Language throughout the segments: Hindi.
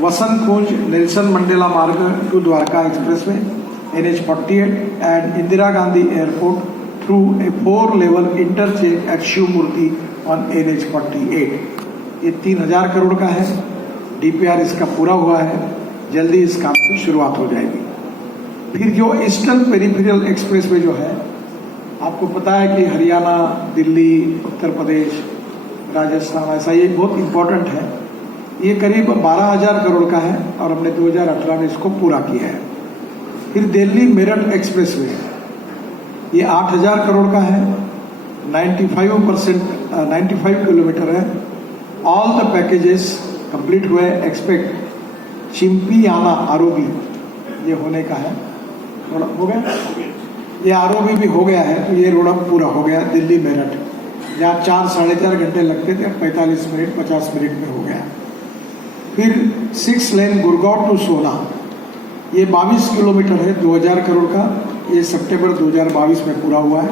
Vasant Kunj Nelson Mandela Marg to Dwarka expressway NH48 and Indira Gandhi Airport through a 4-level interchange at Shivmurti on NH48। ये 3000 करोड़ का है। DPR इसका पूरा हुआ है, जल्दी इस काम की शुरुआत हो जाएगी। फिर जो ईस्टर्न पेरिफेरल एक्सप्रेसवे जो है, आपको पता है कि हरियाणा, दिल्ली, उत्तर प्रदेश, राजस्थान, ऐसा ये बहुत इम्पोर्टेंट है। ये करीब 12,000 करोड़ का है और हमने 2018 में इसको पूरा किया है। फिर दिल्ली मेरठ एक्सप्रेसवे, ये 8,000 करोड़ का है, 95 किलोमीटर है। ऑल द पैकेजेस कंप्लीट हुए। एक्सपेक्ट चिंपियाना आरओबी ये होने का है। रोड हो गया, ये आरओबी भी हो गया है, तो ये रोड अब पूरा हो गया। दिल्ली मेरठ जहाँ 4-4.5 घंटे लगते थे, 45 मिनट 50 मिनट में हो गया। फिर 6 लेन गुड़गांव टू सोना, ये 22 किलोमीटर है, 2,000 करोड़ का। ये सितंबर 2022 में पूरा हुआ है।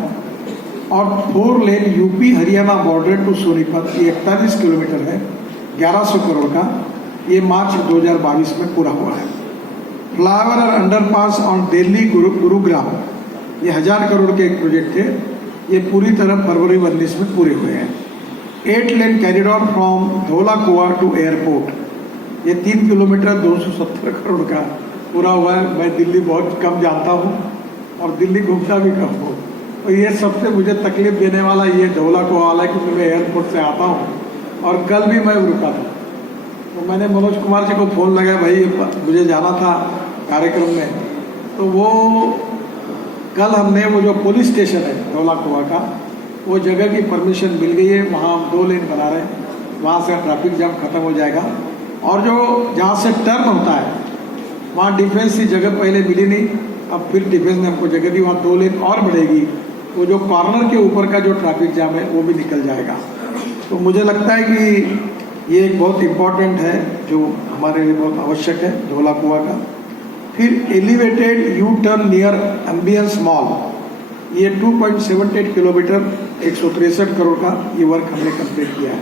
और 4 lane UP Haryana border to Sonipat, ये 41 किलोमीटर है, 1100 करोड़ का। ये मार्च 2022 में पूरा हुआ है। फ्लाईओवर और अंडरपास ऑन दिल्ली गुरुग्राम, ये 1000 करोड़ के एक प्रोजेक्ट थे, ये पूरी तरह फरवरी 2019 में पूरे हुए हैं। 8 lane corridor from Dhaulakuan to airport, ये 3 किलोमीटर 270 करोड़ का पूरा हुआ है। मैं दिल्ली बहुत कम जाता हूँ और दिल्ली घूमता भी कम हूँ, तो ये सबसे मुझे तकलीफ देने वाला ये धौलाकुआ वाला है, क्योंकि मैं एयरपोर्ट से आता हूँ और कल भी मैं रुका था। तो मैंने मनोज कुमार जी को फ़ोन लगाया, भाई मुझे जाना था कार्यक्रम में। तो वो कल हमने वो जो पुलिस स्टेशन है धौलाकुआ का, वो जगह की परमिशन मिल गई है, वहाँ हम 2 लेन बना रहे हैं, वहाँ से ट्रैफिक जाम खत्म हो जाएगा। और जो जहाँ से टर्न होता है वहाँ डिफेंस की जगह पहले मिली नहीं, अब फिर डिफेंस ने हमको जगह दी, वहाँ 2 लेन और बढ़ेगी। वो जो कॉर्नर के ऊपर का जो ट्रैफिक जाम है वो भी निकल जाएगा। तो मुझे लगता है कि ये एक बहुत इम्पॉर्टेंट है, जो हमारे लिए बहुत आवश्यक है धौलाकुआ का। फिर elevated U turn near ambience mall, ये 2.78 किलोमीटर 163 करोड़ का ये वर्क हमने कंप्लीट किया है।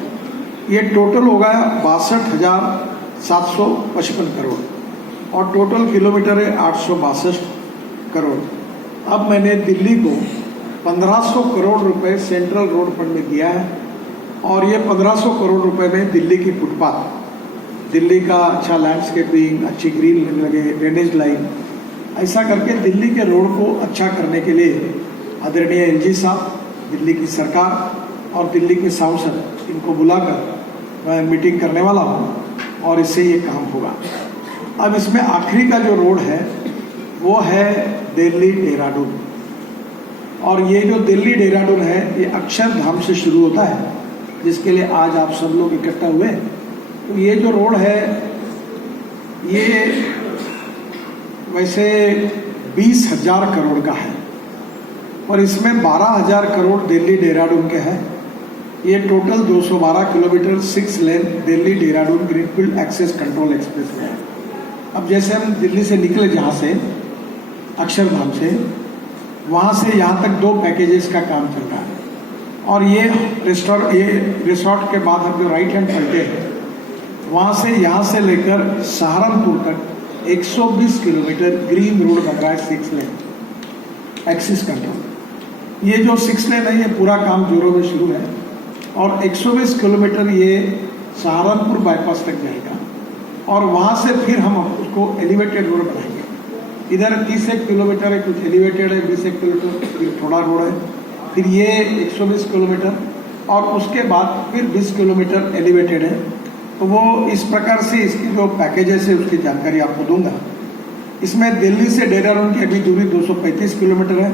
ये टोटल होगा 62,755 करोड़ और टोटल किलोमीटर है 862 करोड़। अब मैंने दिल्ली को 1500 करोड़ रुपए सेंट्रल रोड फंड में दिया है और ये 1500 करोड़ रुपए में दिल्ली की फुटपाथ, दिल्ली का अच्छा लैंडस्केपिंग, अच्छी ग्रीन लगे, ड्रेनेज लाइन, ऐसा करके दिल्ली के रोड को अच्छा करने के लिए आदरणीय LG साहब, दिल्ली की सरकार और दिल्ली के सांसद, इनको बुलाकर मैं मीटिंग करने वाला हूँ और इससे ये काम होगा। अब इसमें आखिरी का जो रोड है वो है दिल्ली देहरादून, और ये जो दिल्ली देहरादून है ये अक्षरधाम से शुरू होता है, जिसके लिए आज आप सब लोग इकट्ठा हुए। तो ये जो रोड है ये वैसे 20,000 करोड़ का है और इसमें 12,000 करोड़ दिल्ली देहरादून के हैं। ये total 212 kilometre 6 lane Delhi Dehradun greenfield access control express है। अब जैसे हम दिल्ली से निकले जहाँ से अक्षरधाम से, वहाँ से यहाँ तक 2 पैकेजेस का काम चल रहा है और ये रिसोर्ट के बाद हम जो राइट हैंड पलटे हैं वहाँ से यहाँ से लेकर सहारनपुर तक 120 किलोमीटर ग्रीन रोड बन रहा है 6 लेन एक्सिस कंट्रोल। ये जो 6 लेन है ये पूरा काम जोरों में शुरू है और 120 किलोमीटर ये सहारनपुर बाईपास तक जाएगा और वहाँ से फिर हम उसको एलिवेटेड रोड बनाएंगे। इधर 31 किलोमीटर है, कुछ एलिवेटेड है, 20 किलोमीटर फिर थोड़ा रोड है, फिर ये 120 किलोमीटर और उसके बाद फिर 20 किलोमीटर एलिवेटेड है। तो वो इस प्रकार से इसकी जो पैकेजेस है उसकी जानकारी आपको दूंगा। इसमें दिल्ली से देहरादून की अभी दूरी 235 किलोमीटर है,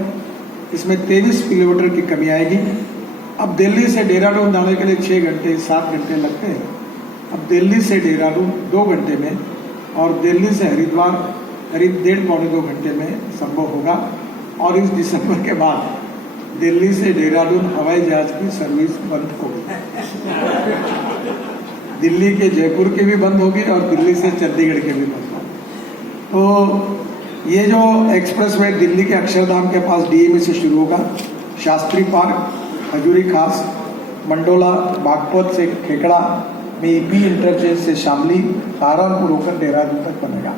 इसमें 23 किलोमीटर की कमी आएगी। अब दिल्ली से देहरादून जाने के लिए 6 घंटे 7 घंटे लगते हैं, अब दिल्ली से देहरादून 2 घंटे में और दिल्ली से हरिद्वार करीब 1.5-2 घंटे में संभव होगा। और इस दिसंबर के बाद दिल्ली से देहरादून हवाई जहाज की सर्विस बंद होगी। दिल्ली के जयपुर की भी बंद होगी और दिल्ली से चंडीगढ़ के भी बंद होगी। तो ये जो एक्सप्रेस वे दिल्ली के अक्षरधाम के पास DME से शुरू होगा, शास्त्री पार्क, हजूरी खास, मंडोला, बागपत से खेकड़ा, में ईपी इंटरचेंज से शामली सहारनपुर होकर देहरादून तक बनेगा।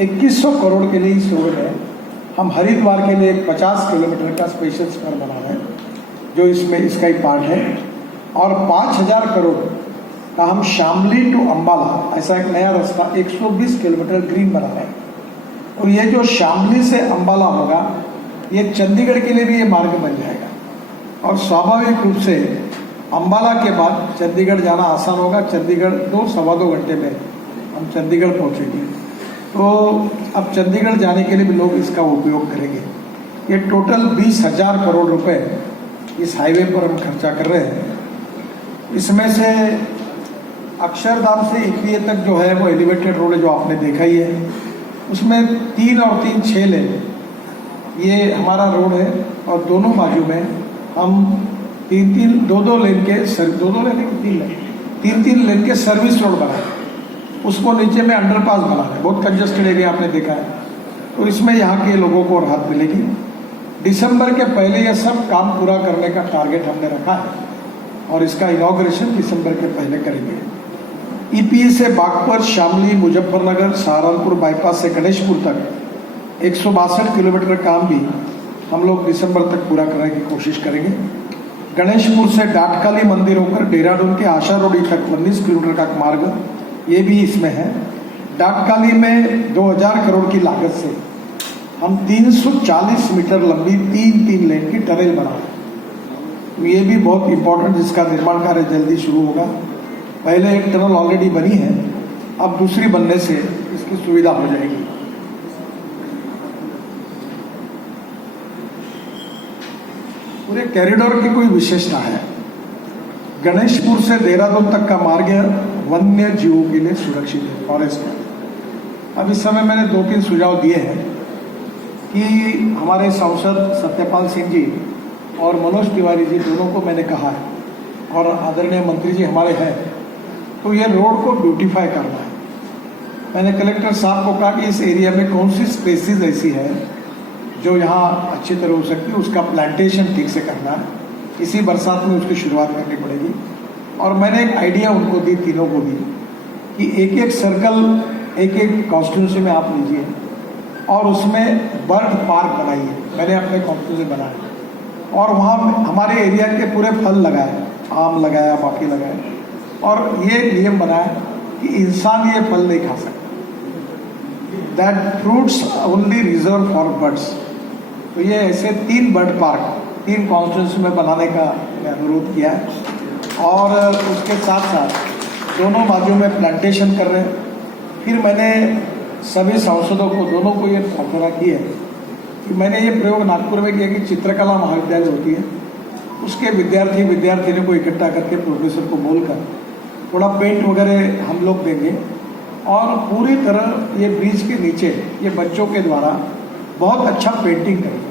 2100 करोड़ के लिए इस रोड में हम हरिद्वार के लिए एक 50 किलोमीटर का स्पेशल स्पर बना रहे हैं, जो इसमें इसका ही पार्ट है। और 5000 करोड़ का हम शामली टू अंबाला ऐसा एक नया रास्ता 120 किलोमीटर ग्रीन बना रहे हैं। और ये जो शामली से अंबाला होगा, ये चंडीगढ़ के लिए भी ये मार्ग बन जाएगा। और स्वाभाविक रूप से अंबाला के बाद चंडीगढ़ जाना आसान होगा। चंडीगढ़ 2-2.25 घंटे में हम चंडीगढ़ पहुँचेंगे। तो अब चंडीगढ़ जाने के लिए भी लोग इसका उपयोग करेंगे। ये टोटल 20,000 करोड़ रुपए इस हाईवे पर हम खर्चा कर रहे हैं। इसमें से अक्षरधाम से ईपीए तक जो है वो एलिवेटेड रोड है, जो आपने देखा ही है। उसमें 3 और 3 6 लेन ये हमारा रोड है। और दोनों बाजू में हम 2-2 लेन के 3 लेन के सर्विस रोड बनाए। उसको नीचे में अंडरपास बना है। बहुत कंजस्टेड एरिया आपने देखा है। और इसमें यहाँ के लोगों को राहत मिलेगी। दिसंबर के पहले यह सब काम पूरा करने का टारगेट हमने रखा है और इसका इनॉग्रेशन दिसंबर के पहले करेंगे। ईपीए से बागपत, शामली, मुजफ्फरनगर, सहारनपुर बाईपास से गणेशपुर तक 162 किलोमीटर काम भी हम लोग दिसंबर तक पूरा करने की कोशिश करेंगे। गणेशपुर से डाटकाली मंदिर होकर देहरादून के आशा रोडी तक 19 किलोमीटर का मार्ग ये भी इसमें है। डाटकाली में 2000 करोड़ की लागत से हम 340 मीटर लंबी 3 लेन की टनल बना रहे हैं। तो ये भी बहुत इंपॉर्टेंट, जिसका निर्माण कार्य जल्दी शुरू होगा। पहले एक टनल ऑलरेडी बनी है, अब दूसरी बनने से इसकी सुविधा हो जाएगी। पूरे कॉरिडोर की कोई विशेषता है। गणेशपुर से देहरादून तक का मार्ग वन्य जीवों के लिए सुरक्षित है, फॉरेस्ट है। अब इस समय मैंने 2-3 सुझाव दिए हैं कि हमारे सांसद सत्यपाल सिंह जी और मनोज तिवारी जी दोनों को मैंने कहा है, और आदरणीय मंत्री जी हमारे हैं, तो ये रोड को ब्यूटीफाई करना है। मैंने कलेक्टर साहब को कहा कि इस एरिया में कौन सी स्पेसीज ऐसी है जो यहाँ अच्छी तरह हो सकती है, उसका प्लांटेशन ठीक से करना है। इसी बरसात में उसकी शुरुआत करनी पड़ेगी। और मैंने एक आइडिया उनको दी, तीनों को दी, कि एक सर्कल एक कॉन्स्टिट्यूंसी में आप लीजिए और उसमें बर्ड पार्क बनाइए। मैंने अपने कॉन्स्टिट्यूंसी बनाया और वहाँ हमारे एरिया के पूरे फल लगाए, आम लगाया, बाकी लगाए, और ये नियम बनाया कि इंसान ये फल नहीं खा सकता। That fruits only reserve for birds. तो ये ऐसे 3 बर्ड पार्क 3 कॉन्स्टिट्यूंसी में बनाने का मैंने अनुरोध किया है। और उसके साथ साथ दोनों बाजू में प्लांटेशन कर रहे हैं। फिर मैंने सभी सांसदों को, दोनों को ये प्रार्थना की है कि मैंने ये प्रयोग नागपुर में किया कि चित्रकला महाविद्यालय होती है, उसके विद्यार्थियों को इकट्ठा करके प्रोफेसर को बोलकर थोड़ा पेंट वगैरह हम लोग देंगे और पूरी तरह ये ब्रिज के नीचे ये बच्चों के द्वारा बहुत अच्छा पेंटिंग करेंगे,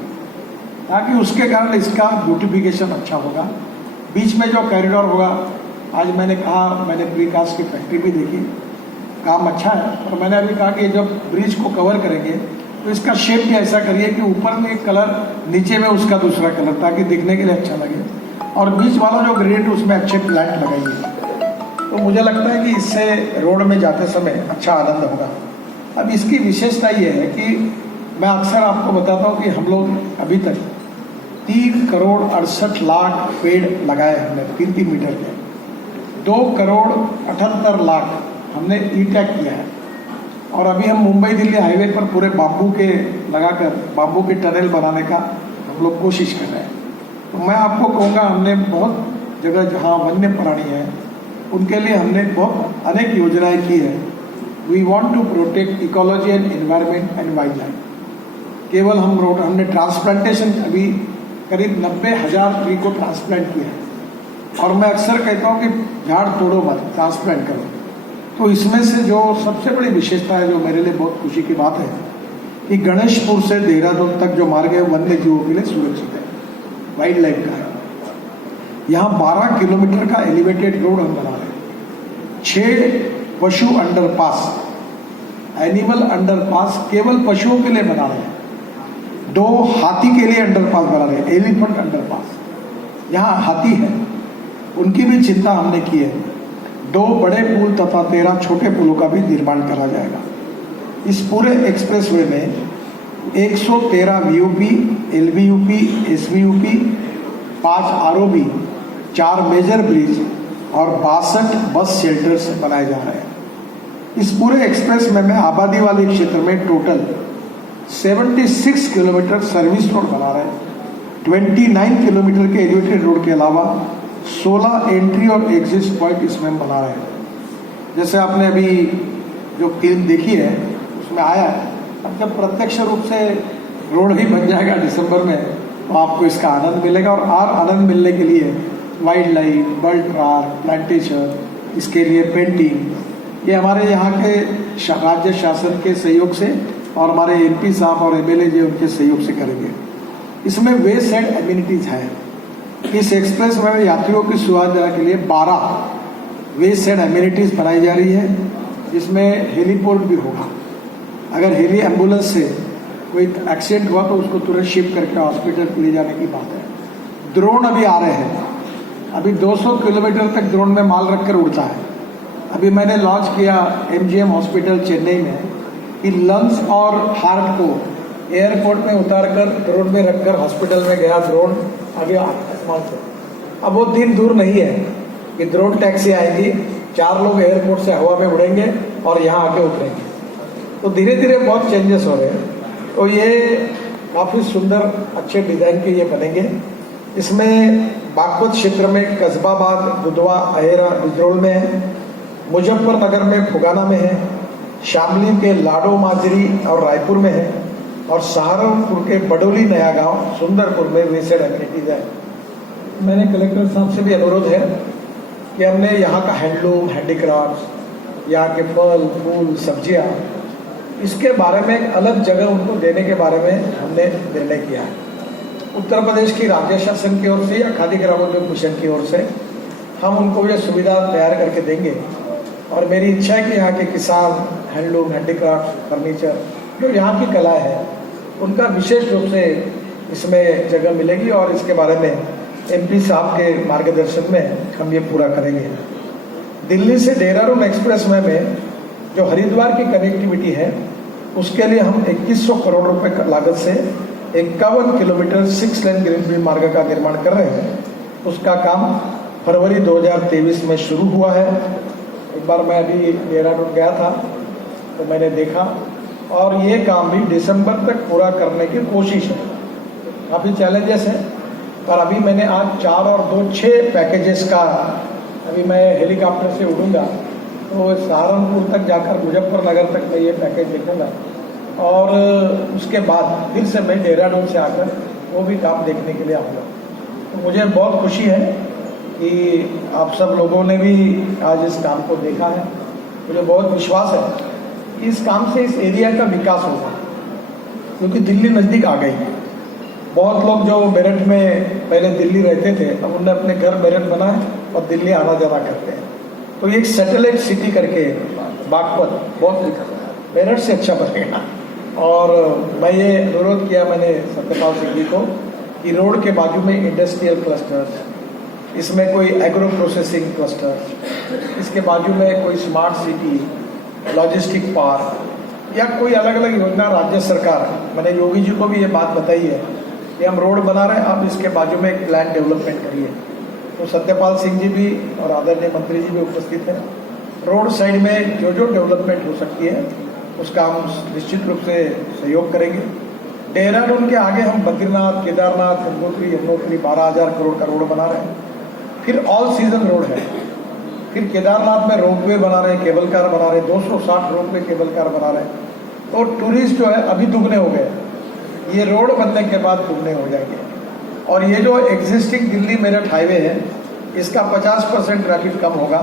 ताकि उसके कारण इसका ब्यूटिफिकेशन अच्छा होगा। बीच में जो कॉरिडोर होगा, आज मैंने कहा, मैंने प्रीकास्ट की फैक्ट्री भी देखी, काम अच्छा है। और मैंने अभी कहा कि जब ब्रिज को कवर करेंगे तो इसका शेप भी ऐसा करिए कि ऊपर में एक कलर, नीचे में उसका दूसरा कलर, ताकि दिखने के लिए अच्छा लगे। और बीच वाला जो ग्रेड उसमें अच्छे प्लांट लगाइए। तो मुझे लगता है कि इससे रोड में जाते समय अच्छा आनंद होगा। अब इसकी विशेषता ये है कि मैं अक्सर आपको बताता हूँ कि हम लोग अभी तक 3 करोड़ 68 लाख पेड़ लगाए हमने 3-3 मीटर के। 2 करोड़ 78 लाख हमने ई-टैग किया है। और अभी हम मुंबई दिल्ली हाईवे पर पूरे बाम्बू के लगाकर बाम्बू के टनल बनाने का हम लोग कोशिश कर रहे हैं। तो मैं आपको कहूँगा, हमने बहुत जगह जहाँ वन्य प्राणी है उनके लिए हमने बहुत अनेक योजनाएं की है। We want to protect ecology and environment and wildlife. केवल हमने ट्रांसप्लांटेशन अभी करीब 90,000 ट्री को ट्रांसप्लांट किया है। और मैं अक्सर कहता हूँ कि झाड़ तोड़ो मत, ट्रांसप्लांट करो। तो इसमें से जो सबसे बड़ी विशेषता है, जो मेरे लिए बहुत खुशी की बात है, कि गणेशपुर से देहरादून तक जो मार्ग है वन्य जीवों के लिए सुरक्षित है, वाइल्ड लाइफ का है। यहाँ 12 किलोमीटर का एलिवेटेड रोड हम बना रहे हैं। 6 पशु अंडरपास, एनिमल अंडरपास केवल पशुओं के लिए बना रहे हैं। 2 हाथी के लिए अंडरपास बना रहे हैं, एलिफेंट अंडरपास। यहाँ हाथी है, उनकी भी चिंता हमने की है। 2 बड़े पुल तथा 13 छोटे पुलों का भी निर्माण करा जाएगा। इस पूरे एक्सप्रेसवे में 113 वीयूपी, एलवीयूपी, एसवीयूपी, 5 आरओबी, 4 मेजर ब्रिज और 62 बस शेल्टर्स बनाए जा रहे हैं। इस पूरे एक्सप्रेस में आबादी वाले क्षेत्र में टोटल 76 किलोमीटर सर्विस रोड बना रहे हैं। 29 किलोमीटर के एलिवेटेड रोड के अलावा 16 एंट्री और एग्जिट पॉइंट इसमें बना रहे हैं। जैसे आपने अभी जो फिल्म देखी है उसमें आया है, अब जब प्रत्यक्ष रूप से रोड ही बन जाएगा दिसंबर में तो आपको इसका आनंद मिलेगा। और आनंद मिलने के लिए wild life, bird park, plantation, इसके लिए पेंटिंग, ये हमारे यहाँ के राज्य शासन के सहयोग से और हमारे एमपी साहब और एमएलए जी उनके सहयोग से करेंगे। इसमें वे साइड एमिनिटीज है। इस एक्सप्रेस में यात्रियों की सुविधा के लिए 12 वे साइड एमिनिटीज बनाई जा रही है, जिसमें हेलीपोर्ट भी होगा। अगर हेली एम्बुलेंस से कोई एक्सीडेंट हुआ तो उसको तुरंत शिफ्ट करके हॉस्पिटल ले जाने की बात है। ड्रोन अभी आ रहे हैं, अभी 200 किलोमीटर तक ड्रोन में माल रखकर उड़ता है। अभी मैंने लॉन्च किया एमजीएम हॉस्पिटल चेन्नई में कि लंग्स और हार्ट को एयरपोर्ट में उतारकर ड्रोन में रखकर हॉस्पिटल में गया ड्रोन। अभी आसमान से अब वो दिन दूर नहीं है कि ड्रोन टैक्सी आएगी, 4 लोग एयरपोर्ट से हवा में उड़ेंगे और यहाँ आके उतरेंगे। तो धीरे धीरे बहुत चेंजेस हो रहे हैं। तो ये काफ़ी सुंदर अच्छे डिज़ाइन के ये बनेंगे। इसमें बागपत क्षेत्र में कस्बाबाद, दुधवा, अहेरा, बिजरोल में है, मुजफ्फरनगर में फुगाना में है, शामली के लाडो माजरी और रायपुर में है, और सहारनपुर के बडोली नया गांव, सुंदरपुर में वेसेड एमिनिटीज है। मैंने कलेक्टर साहब से भी अनुरोध है कि हमने यहाँ का हैंडलूम, हैंडीक्राफ्ट, यहाँ के फल, फूल, सब्जियाँ, इसके बारे में एक अलग जगह उनको देने के बारे में हमने निर्णय किया है। उत्तर प्रदेश की राज्य शासन की ओर से या खादी ग्रामोद्योग मिशन की ओर से हम उनको ये सुविधा तैयार करके देंगे। और मेरी इच्छा है कि यहाँ के किसान, हैंडलूम, हैंडीक्राफ्ट, फर्नीचर, जो यहाँ की कला है, उनका विशेष रूप से इसमें जगह मिलेगी। और इसके बारे में एमपी साहब के मार्गदर्शन में हम ये पूरा करेंगे। दिल्ली से देहरादून एक्सप्रेस में जो हरिद्वार की कनेक्टिविटी है, उसके लिए हम 2100 करोड़ रुपए लागत से 51 किलोमीटर 6 लेन ग्रीनफील्ड मार्ग का निर्माण कर रहे हैं। उसका काम फरवरी 2023 में शुरू हुआ है। एक बार मैं अभी देहरादून गया था तो मैंने देखा, और ये काम भी दिसंबर तक पूरा करने की कोशिश है। काफ़ी चैलेंजेस हैं, पर अभी मैंने आज 4 और 2 6 पैकेजेस का, अभी मैं हेलीकॉप्टर से उड़ूंगा तो सहारनपुर तक जाकर मुजफ्फरनगर तक मैं ये पैकेज देखूंगा, और उसके बाद फिर से मैं देहरादून से आकर वो भी काम देखने के लिए आऊँगा। तो मुझे बहुत खुशी है कि आप सब लोगों ने भी आज इस काम को देखा है। मुझे बहुत विश्वास है कि इस काम से इस एरिया का विकास होगा, क्योंकि दिल्ली नज़दीक आ गई है। बहुत लोग जो मेरठ में पहले दिल्ली रहते थे, अब उन्होंने अपने घर मेरठ बनाए और दिल्ली आना जाना करते हैं। तो एक सैटेलाइट सिटी करके बागपत बहुत मेरठ से अच्छा बनेगा। और मैं ये अनुरोध किया मैंने सत्यपाल सिंह जी को कि रोड के बाजू में इंडस्ट्रियल क्लस्टर्स, इसमें कोई एग्रो प्रोसेसिंग क्लस्टर, इसके बाजू में कोई स्मार्ट सिटी, लॉजिस्टिक पार्क, या कोई अलग अलग योजना राज्य सरकार, मैंने योगी जी को भी ये बात बताई है कि हम रोड बना रहे हैं, आप इसके बाजू में एक प्लान डेवलपमेंट करिए। तो सत्यपाल सिंह जी भी और आदरणीय मंत्री जी भी उपस्थित हैं। रोड साइड में जो जो डेवलपमेंट हो सकती है उसका हम निश्चित रूप से सहयोग करेंगे। देहरादून के आगे हम बद्रीनाथ, केदारनाथ, गंगोत्री, यमुनोत्री 12,000 करोड़ का रोड बना रहे हैं। फिर ऑल सीजन रोड है। फिर केदारनाथ में रोपवे बना रहे हैं, केबल कार बना रहे हैं, 260 रोपवे केबल कार बना रहे हैं। तो टूरिस्ट जो है अभी दुगने हो गए, ये रोड बनने के बाद दुगने हो जाएंगे। और ये जो एग्जिस्टिंग दिल्ली मेरठ हाईवे है, इसका 50% ट्रैफिक कम होगा।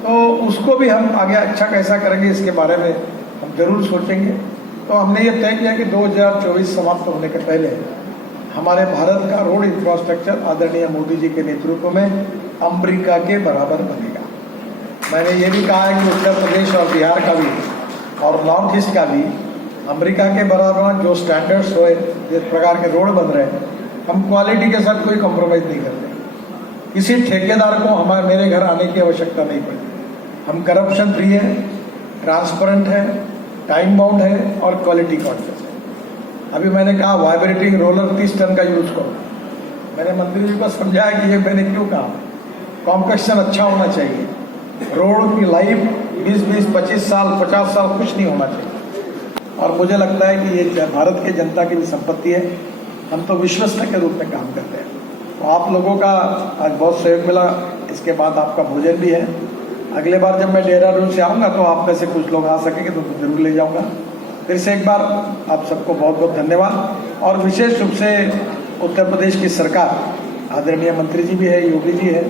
तो उसको भी हम आगे अच्छा कैसा करेंगे, इसके बारे में हम जरूर सोचेंगे। तो हमने ये तय किया कि 2024 समाप्त होने के पहले हमारे भारत का रोड इंफ्रास्ट्रक्चर आदरणीय मोदी जी के नेतृत्व में अमेरिका के बराबर बनेगा। मैंने ये भी कहा है कि उत्तर प्रदेश और बिहार का भी और नॉर्थ ईस्ट का भी अमेरिका के बराबर जो स्टैंडर्ड्स हुए, जिस प्रकार के रोड बन रहे हैं, हम क्वालिटी के साथ कोई कॉम्प्रोमाइज़ नहीं करते। किसी ठेकेदार को मेरे घर आने की आवश्यकता नहीं पड़ती। हम करप्शन फ्री है, ट्रांसपेरेंट है, टाइम बाउंड है और क्वालिटी कॉन्शियस है। अभी मैंने कहा वाइब्रेटिंग रोलर 30 टन का यूज करो, मैंने मंत्री जी को समझाया कि ये मैंने क्यों कहा, कॉम्पैक्शन अच्छा होना चाहिए, रोड की लाइफ 20-20, 25 साल, 50 साल कुछ नहीं होना चाहिए। और मुझे लगता है कि ये भारत की जनता की भी संपत्ति है, हम तो विश्वस्त के रूप में काम करते हैं। तो आप लोगों का आज बहुत सहयोग मिला, इसके बाद आपका भोजन भी है। अगले बार जब मैं देहरादून से आऊँगा तो आप में से कुछ लोग आ सकेंगे तो जरूर ले जाऊँगा। फिर से एक बार आप सबको बहुत बहुत धन्यवाद। और विशेष रूप से उत्तर प्रदेश की सरकार, आदरणीय मंत्री जी भी है, योगी जी है,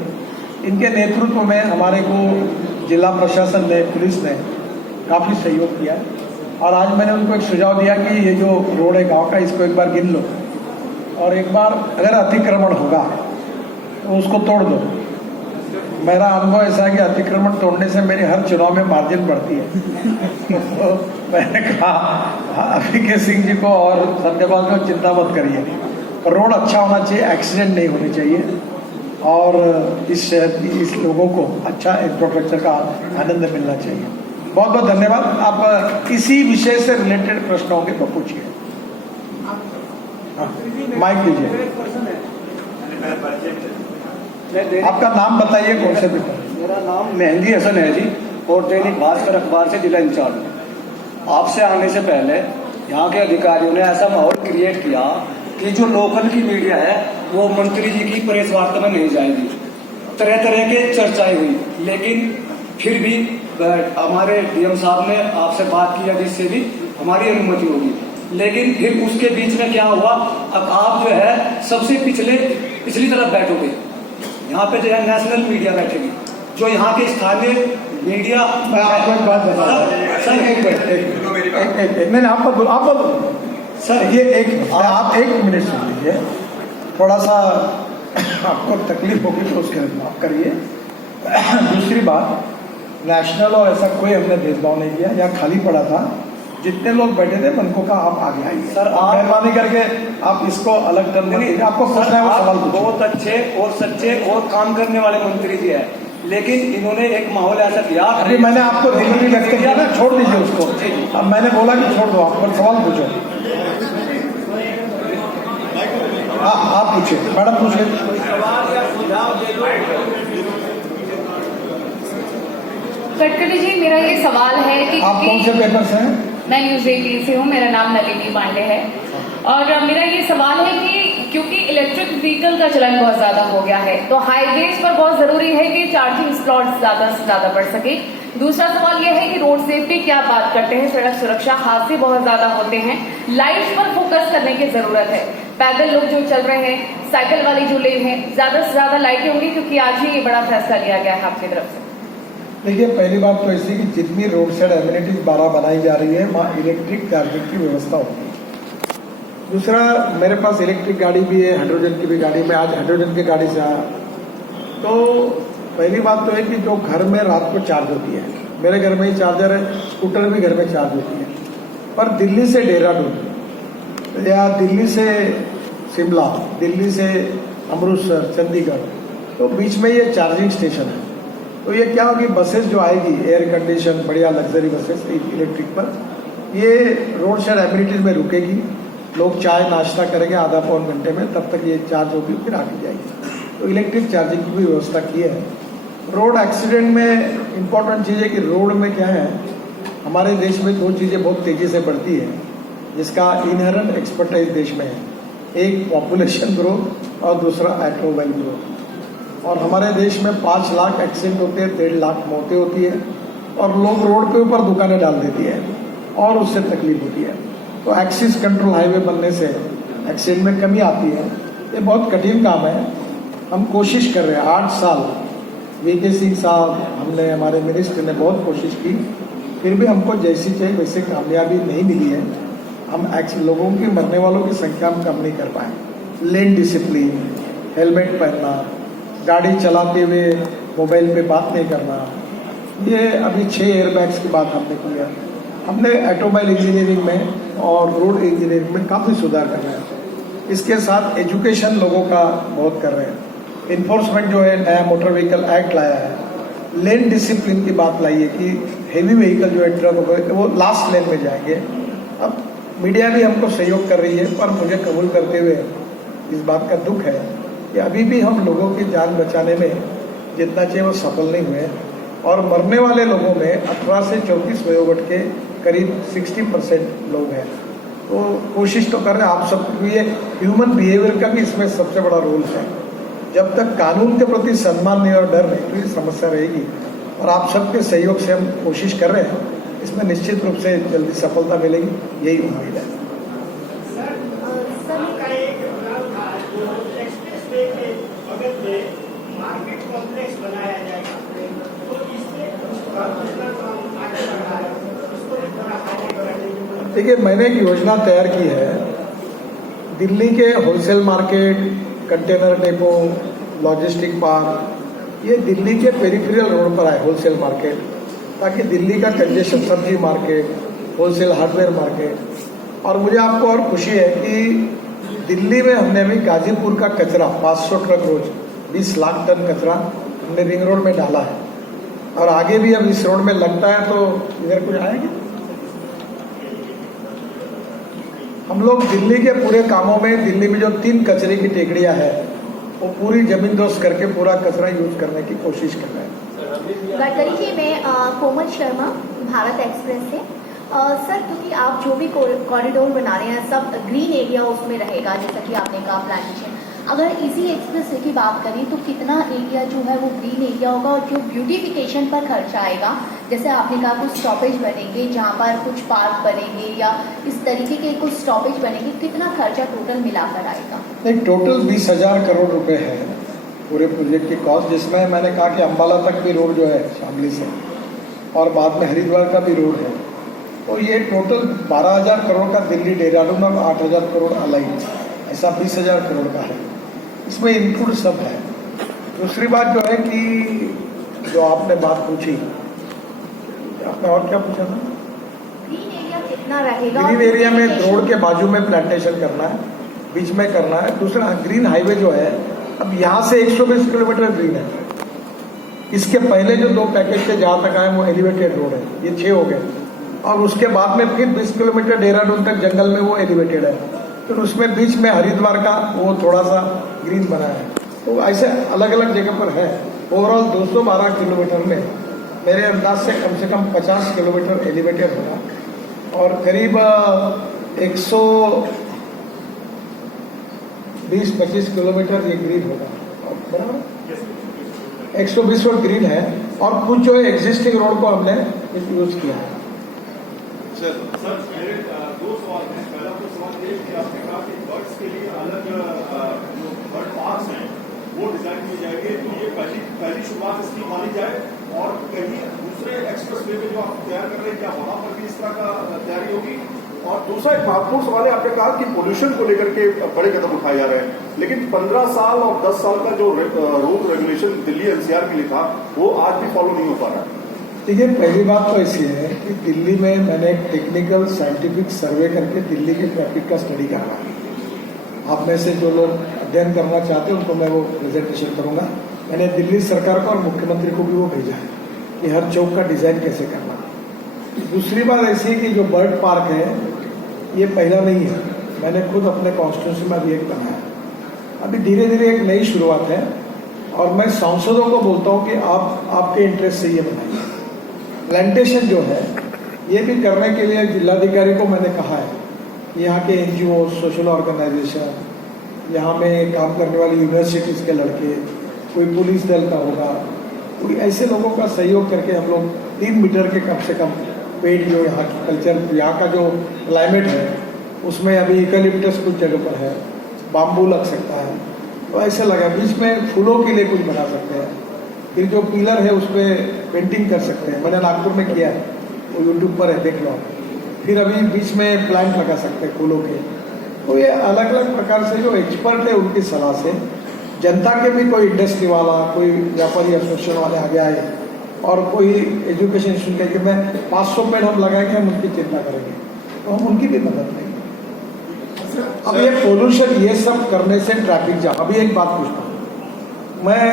इनके नेतृत्व में हमारे को जिला प्रशासन ने, पुलिस ने काफ़ी सहयोग किया। और आज मैंने उनको एक सुझाव दिया कि ये जो रोड है गांव का, इसको एक बार गिन लो और एक बार अगर अतिक्रमण होगा तो उसको तोड़ दो। मेरा अनुभव ऐसा है कि अतिक्रमण तोड़ने से मेरे हर चुनाव में मार्जिन बढ़ती है। तो मैंने कहा अभी के सिंह जी को और सत्यपाल को चिंता मत करिए, रोड अच्छा होना चाहिए, एक्सीडेंट नहीं होने चाहिए और इस लोगों को अच्छा इंफ्रास्ट्रक्चर का आनंद मिलना चाहिए। बहुत बहुत धन्यवाद। आप इसी विषय से रिलेटेड प्रश्न होंगे तो पूछिए। माइक दीजिए। आपका नाम बताइए, कौन से पेपर? मेरा नाम मेहंदी हसन है जी, और दैनिक भास्कर अखबार से जिला इंचार्ज। आपसे आने से पहले यहाँ के अधिकारियों ने ऐसा माहौल क्रिएट किया कि जो लोकल की मीडिया है वो मंत्री जी की प्रेस वार्ता में नहीं जाएगी। तरह तरह के चर्चाएं हुई, लेकिन फिर भी हमारे डीएम साहब ने आपसे बात किया जिससे भी हमारी अनुमति होगी। लेकिन फिर उसके बीच में क्या हुआ, अब आप जो है सबसे पिछली तरफ बैठोगे, यहाँ पे जो है नेशनल मीडिया बैठेगी, जो यहाँ के स्थानीय मीडिया। मैं आपको एक बात बता सर, नहीं आप बोलो सर, ये आप 1 मिनट सुन लीजिए, थोड़ा सा आपको तकलीफ होगी तो उसके माफ करिए। दूसरी बात, नेशनल और ऐसा कोई हमने भेदभाव नहीं किया, यहाँ खाली पड़ा था, जितने लोग बैठे थे उनको कहा आप आगे आइए। सर मेहरबानी करके आप इसको अलग टर्म में लीजिए, आपको पूछना है वो सवाल पूछिए। बहुत अच्छे और सच्चे और काम करने वाले मंत्री जी है, लेकिन इन्होंने एक माहौल ऐसा किया। अभी मैंने आपको दिल्ली में व्यक्त किया ना, छोड़ दीजिए उसको। अब मैंने बोला कि छोड़ दो, आप सवाल पूछो। आप पूछिए मैडम, पूछिए। गडकरी जी, मेरा ये सवाल है कि आप कौन से पेपर से हैं? मैं न्यूज 18 से हूँ, मेरा नाम नलिनी पांडे है। और मेरा ये सवाल है कि क्योंकि इलेक्ट्रिक व्हीकल का चलन बहुत ज्यादा हो गया है, तो हाईवेज पर बहुत जरूरी है कि चार्जिंग स्लॉट्स ज्यादा से ज्यादा बढ़ सके। दूसरा सवाल यह है कि रोड सेफ्टी की आप बात करते हैं, सड़क सुरक्षा, हादसे बहुत ज्यादा होते हैं, लाइट पर फोकस करने की जरूरत है। पैदल लोग जो चल रहे हैं, साइकिल वाले जो ले हैं, ज्यादा से ज्यादा लाइटें होंगी, क्योंकि आज ही ये बड़ा फैसला लिया गया है आपकी तरफ से। देखिए, पहली बात तो ऐसी कि जितनी रोड साइड एमिनिटीज 12 बनाई जा रही है वहाँ इलेक्ट्रिक चार्जिंग की व्यवस्था होगी। दूसरा, मेरे पास इलेक्ट्रिक गाड़ी भी है, हाइड्रोजन की भी गाड़ी, मैं आज हाइड्रोजन की गाड़ी से आया। तो पहली बात तो है कि जो घर में रात को चार्ज होती है, मेरे घर में ही चार्जर है, स्कूटर भी घर में चार्ज होती है, पर दिल्ली से देहरादून या दिल्ली से शिमला, दिल्ली से अमृतसर, चंडीगढ़, तो बीच में ये चार्जिंग स्टेशन है। तो ये क्या होगी, बसेस जो आएगी एयर कंडीशन बढ़िया लग्जरी बसेस इलेक्ट्रिक पर, ये रोड साइड एमिनिटीज में रुकेगी, लोग चाय नाश्ता करेंगे आधा पौन घंटे में, तब तक ये चार्ज होगी, फिर आगे जाएगी। तो इलेक्ट्रिक चार्जिंग की भी व्यवस्था की है। रोड एक्सीडेंट में इम्पोर्टेंट चीज़ है कि रोड में क्या है, हमारे देश में 2 चीज़ें बहुत तेज़ी से बढ़ती है, जिसका इनहेरेंट एक्सपर्टाइज देश में है। एक पॉपुलेशन ग्रोथ और दूसरा ऑटोमोबाइल ग्रोथ। और हमारे देश में 5 लाख एक्सीडेंट होते हैं, 1.5 लाख मौतें होती है, और लोग रोड के ऊपर दुकानें डाल देती है और उससे तकलीफ होती है। तो एक्सिस कंट्रोल हाईवे बनने से एक्सीडेंट में कमी आती है। ये बहुत कठिन काम है, हम कोशिश कर रहे हैं। 8 साल वीके सिंह साहब, हमने, हमारे मिनिस्टर ने बहुत कोशिश की, फिर भी हमको जैसी चाहिए वैसे कामयाबी नहीं मिली है। हम लोगों की मरने वालों की संख्या हम कम नहीं कर पाए। लेन डिसिप्लिन, हेलमेट पहनना, गाड़ी चलाते हुए मोबाइल पे बात नहीं करना, ये अभी 6 एयरबैग्स की बात हमने की है। हमने ऑटोमोबाइल इंजीनियरिंग में और रोड इंजीनियरिंग में काफ़ी सुधार कर रहे हैं। इसके साथ एजुकेशन लोगों का बहुत कर रहे हैं। इन्फोर्समेंट जो है, नया मोटर व्हीकल एक्ट लाया है, लेन डिसिप्लिन की बात लाई है कि हेवी व्हीकल जो है ट्रक वगैरह वो लास्ट लेन में जाएंगे। अब मीडिया भी हमको सहयोग कर रही है, पर मुझे कबूल करते हुए इस बात का दुख है कि अभी भी हम लोगों की जान बचाने में जितना चाहिए वो सफल नहीं हुए, और मरने वाले लोगों में 18 से 34 वयोवर्ग के करीब 60% लोग हैं। तो कोशिश तो कर रहे हैं आप सब, ये ह्यूमन बिहेवियर का भी इसमें सबसे बड़ा रोल है। जब तक कानून के प्रति सम्मान नहीं और डर नहीं तो ये समस्या रहेगी, और आप सबके सहयोग से हम कोशिश कर रहे हैं, इसमें निश्चित रूप से जल्दी सफलता मिलेगी, यही उम्मीद है। मार्केट कॉम्प्लेक्स बनाया जाएगा तो इसमें देखिए, मैंने एक योजना तैयार की है। दिल्ली के wholesale market, container depot, logistic park, ये दिल्ली के पेरिफेरल रोड पर आए होलसेल मार्केट, ताकि दिल्ली का कंजेशन, सब्जी मार्केट, होलसेल हार्डवेयर मार्केट। और मुझे आपको और खुशी है कि दिल्ली में हमने अभी गाजीपुर का कचरा 500 ट्रक रोज 20 लाख टन कचरा हमने रिंग रोड में डाला है, और आगे भी अब इस रोड में लगता है तो इधर कुछ आएगी। हम लोग दिल्ली के पूरे कामों में, दिल्ली में जो 3 कचरे की टेकड़ियां हैं वो पूरी जमींदोज करके पूरा कचरा यूज करने की कोशिश कर रहे हैं। गडकरी जी, मैं कोमल शर्मा, भारत एक्सप्रेस से। सर, क्योंकि आप जो भी कॉरिडोर बना रहे हैं सब ग्रीन एरिया उसमें रहेगा, जैसा कि आपने कहा प्लांटेशन। अगर इजी एक्सप्रेस वे की बात करें तो कितना एरिया जो है वो ग्रीन एरिया होगा, और जो ब्यूटिफिकेशन पर खर्चा आएगा, जैसे आपने कहा कुछ स्टॉपेज बनेंगे जहाँ पर कुछ पार्क बनेंगे या इस तरीके के कुछ स्टॉपेज बनेंगे, कितना खर्चा टोटल मिलाकर आएगा? एक टोटल 20,000 करोड़ रुपए है पूरे प्रोजेक्ट की कॉस्ट, जिसमें मैंने कहा कि अम्बाला तक भी रोड जो है शामली से, और बाद में हरिद्वार का भी रोड है। तो ये टोटल 12,000 करोड़ का दिल्ली देहरादून और 8,000 करोड़ अलाइन, ऐसा 20,000 करोड़ का है। इसमें इंक्लूड सब है। दूसरी बात जो है कि जो आपने बात पूछी, आपने और क्या पूछा था? ग्रीन एरिया कितना रहेगा? ग्रीन एरिया में रोड के बाजू में प्लांटेशन करना है, बीच में करना है। दूसरा, ग्रीन हाईवे जो है अब यहाँ से 120 किलोमीटर ग्रीन है। इसके पहले जो 2 पैकेज थे जहाँ तक आए वो एलिवेटेड रोड है, ये 6 हो गए, और उसके बाद में फिर 20 किलोमीटर देहरादून तक जंगल में वो एलिवेटेड है। फिर उसमें बीच में हरिद्वार का वो थोड़ा सा ग्रीन बना है। तो ऐसे अलग अलग जगह पर है। ओवरऑल 212 किलोमीटर में मेरे अंदाज से कम 50 किलोमीटर एलिवेटेड होगा, और करीब 120-25 किलोमीटर ये ग्रीन होगा, बराबर 120 रोड ग्रीन है, और कुछ जो है एग्जिस्टिंग रोड को हमने यूज किया है। सर मेरे 2 सवाल हैं। पहला तो सवाल ये कि आपने कहा कि बर्ड्स के लिए अलग जो बर्ड पार्क्स हैं वो डिजाइन किए जाएंगे, तो ये पहली शुरुआत इसकी मानी जाए, और कहीं दूसरे एक्सप्रेस वे में जो आप तैयार कर रहे हैं क्या वहां पर भी इस तरह का तैयारी होगी? और दूसरा एक महत्वपूर्ण सवाल है, आपने कहा कि पोल्यूशन को लेकर के बड़े कदम उठाए जा रहे हैं, लेकिन 15 साल और 10 साल का जो रूल रेगुलेशन दिल्ली एनसीआर के लिए था वो आज भी फॉलो नहीं हो पा रहा है। देखिए, पहली बात तो ऐसी है कि दिल्ली में मैंने एक टेक्निकल साइंटिफिक सर्वे करके दिल्ली के ट्रैफिक का स्टडी करवा। आप में से जो लोग अध्ययन करना चाहते हैं उनको मैं वो प्रेजेंटेशन करूंगा। मैंने दिल्ली सरकार को और मुख्यमंत्री को भी वो भेजा है कि हर चौक का डिजाइन कैसे करना। दूसरी बात ऐसी है कि जो बर्ड पार्क है ये पहला नहीं है, मैंने खुद अपने कॉन्स्टिट्यूंसी में अभी एक बनाया। अभी धीरे धीरे एक नई शुरुआत है, और मैं सांसदों को बोलता हूँ कि आप आपके इंटरेस्ट से ये बनाइए। प्लांटेशन जो है ये भी करने के लिए जिलाधिकारी को मैंने कहा है, यहाँ के NGO, सोशल ऑर्गेनाइजेशन, यहाँ में काम करने वाली यूनिवर्सिटीज़ के लड़के, कोई पुलिस दल का होगा, कोई ऐसे लोगों का सहयोग करके हम लोग 3 मीटर के कम से कम पेड़, जो यहाँ की कल्चर, यहाँ का जो क्लाइमेट है उसमें अभी यूकलिप्टस कुछ जगह पर है, बाम्बू लग सकता है, तो ऐसे लगा। बीच में फूलों के लिए कुछ बना सकते हैं, फिर जो पिलर है उस पर पेंटिंग कर सकते हैं, मैंने नागपुर में किया है, वो यूट्यूब पर है, देख लो। फिर अभी बीच में प्लांट लगा सकते हैं फूलों के। तो ये अलग अलग प्रकार से जो एक्सपर्ट है उनकी सलाह से, जनता के भी कोई इंडस्ट्री वाला, कोई व्यापारी एसोसिएशन वाले आगे आए, और कोई एजुकेशन इंस्टीट्यूट के मैं 500 पेड़ हम लगाएंगे, हम उनकी चिंता करेंगे, तो हम उनकी भी मदद लेंगे। अब ये पोल्यूशन ये सब करने से ट्रैफिक जाम। अभी एक बात पूछता हूँ, मैं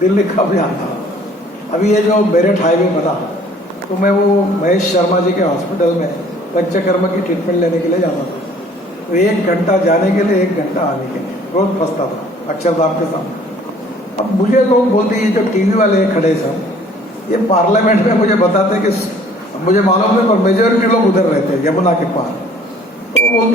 दिल्ली का भी आता हूँ, अभी ये जो मेरठ हाईवे बना, तो मैं वो महेश शर्मा जी के हॉस्पिटल में पंचकर्म की ट्रीटमेंट लेने के लिए जाता था। तो 1 घंटा जाने के लिए 1 घंटा आने के लिए रोज फंसता था अक्षरधाम के सामने। अब मुझे लोग बोलते ये जो टीवी वाले खड़े सब, ये पार्लियामेंट में मुझे बताते कि मुझे मालूम नहीं पर मेजॉरिटी लोग उधर रहते हैं यमुना के पार। तो बोलते